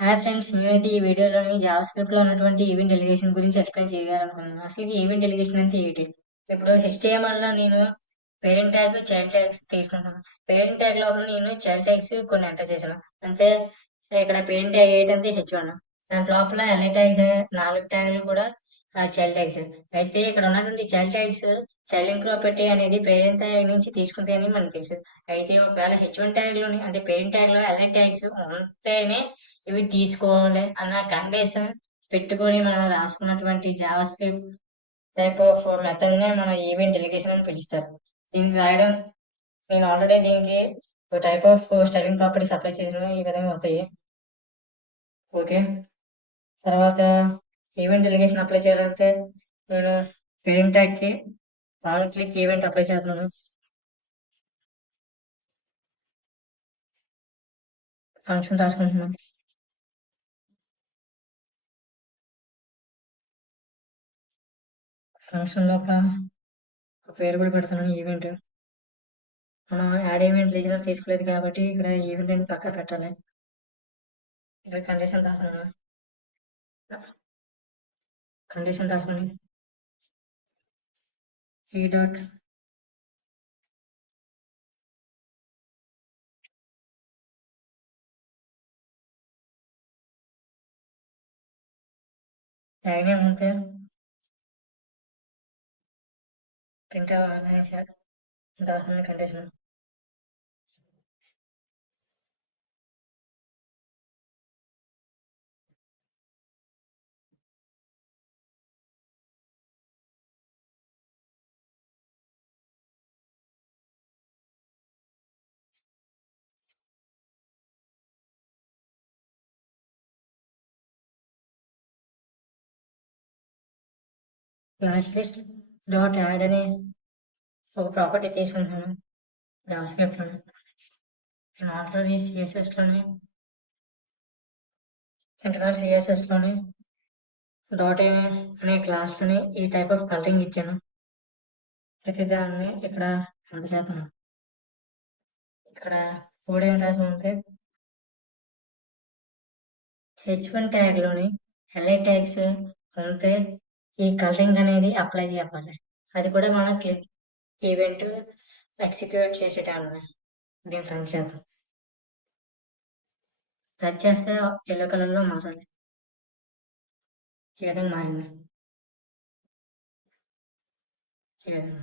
Hi friends, నేనైతే ఈ వీడియోలోని జావాస్క్రిప్ట్ లో ఉన్నటువంటి ఈవెంట్ డెలిగేషన్ గురించి ఎక్స్ప్లెయిన్ చేయాలనుకున్నాను. అసలు ఈ ఈవెంట్ డెలిగేషన్ అంటే ఏంటి? ఇప్పుడు HTML లో నేను పేరెంట్ ట్యాగ్, చైల్డ్ ట్యాగ్స్ తీసుకుంటాను. పేరెంట్ ట్యాగ్ లోపల నేను చైల్డ్ ట్యాగ్స్ కొన్ని ఎంటర్ చేశాను. అంటే ఇక్కడ పేరెంట్ ట్యాగ్ ఏంటంటే H1. దాని లోపల LA ట్యాగ్స్ 4 ట్యాగ్లు కూడా చైల్డ్ ట్యాగ్స్. అయితే ఇక్కడ ఉన్నటువంటి చైల్డ్ ట్యాగ్స్ చైల్డ్ ప్రాపర్టీ అనేది పేరెంట్ ట్యాగ్ నుంచి తీసుకుంటాయని మనకు తెలుసు. అయితే ఒకవేళ H1 ట్యాగ్ లోని అంటే పేరెంట్ ట్యాగ్ లో LA ట్యాగ్స్ ఉంటేనే ఇవి తీసుకోవాలి అన్న కండిషన్ పెట్టుకొని మనం రాసుకున్నటువంటి JavaScript type of method నే మనం ఈవెంట్ డెలిగేషన్ అని పిలుస్తారు. దీనికి రాయడం నేను ఆల్రెడీ దీనికి ఒక type of styling properties apply చేసిన ఈ విధంగా వస్తాయి. ఓకే, తర్వాత ఈవెంట్ డెలిగేషన్ అప్లై చేయాలంటే నేను పేరెంట్ ట్యాగ్ కి క్లిక్ ఈవెంట్ అప్లై చేస్తున్నాను. ఫంక్షన్ రాసుకుంటున్నాను. ఫంక్షన్ లోపల ఒక పేరు కూడా పెడుతున్నాను, ఈవెంట్. మనం యాడ్ ఈవెంట్ రీజనల్ తీసుకోలేదు కాబట్టి ఇక్కడ ఈవెంట్ అని పక్కన పెట్టాలి. ఇక్కడ కండిషన్ రాస్తున్నాను. కండిషన్ రాసుకొని ఈ డాట్ ట్యాగ్ నేమ్ ఉంటే ప్రింట్ అనేసి రాస్తున్న condition. Class list dot add అనే ఒక ప్రాపర్టీ తీసుకుంటాను జావాస్క్రిప్ట్ లోని. ఆల్రెడీ సిఎస్ఎస్ లోని ఇంటర్నల్ సిఎస్ఎస్ లోని డాట్ అనే క్లాస్ లోని ఈ టైప్ ఆఫ్ కలరింగ్ ఇచ్చాను. అయితే దాన్ని ఇక్కడ ఎంటర్ చేస్తున్నాను. ఇక్కడ కోడ్ ఏం రాసి ఉంటే H1 ట్యాగ్ లోని LA ట్యాగ్స్ ఉంటే ఈ కలరింగ్ అనేది అప్లై చేయాలి. అది కూడా మనం క్లిక్ ఈవెంట్ ఎగ్జిక్యూట్ చేసే టైంలో దీన్ని రన్ చేద్దాం. రన్ చేస్తే ఎల్లో కలర్ లో మారాలి. ఈ విధంగా మారింది. ఈ విధంగా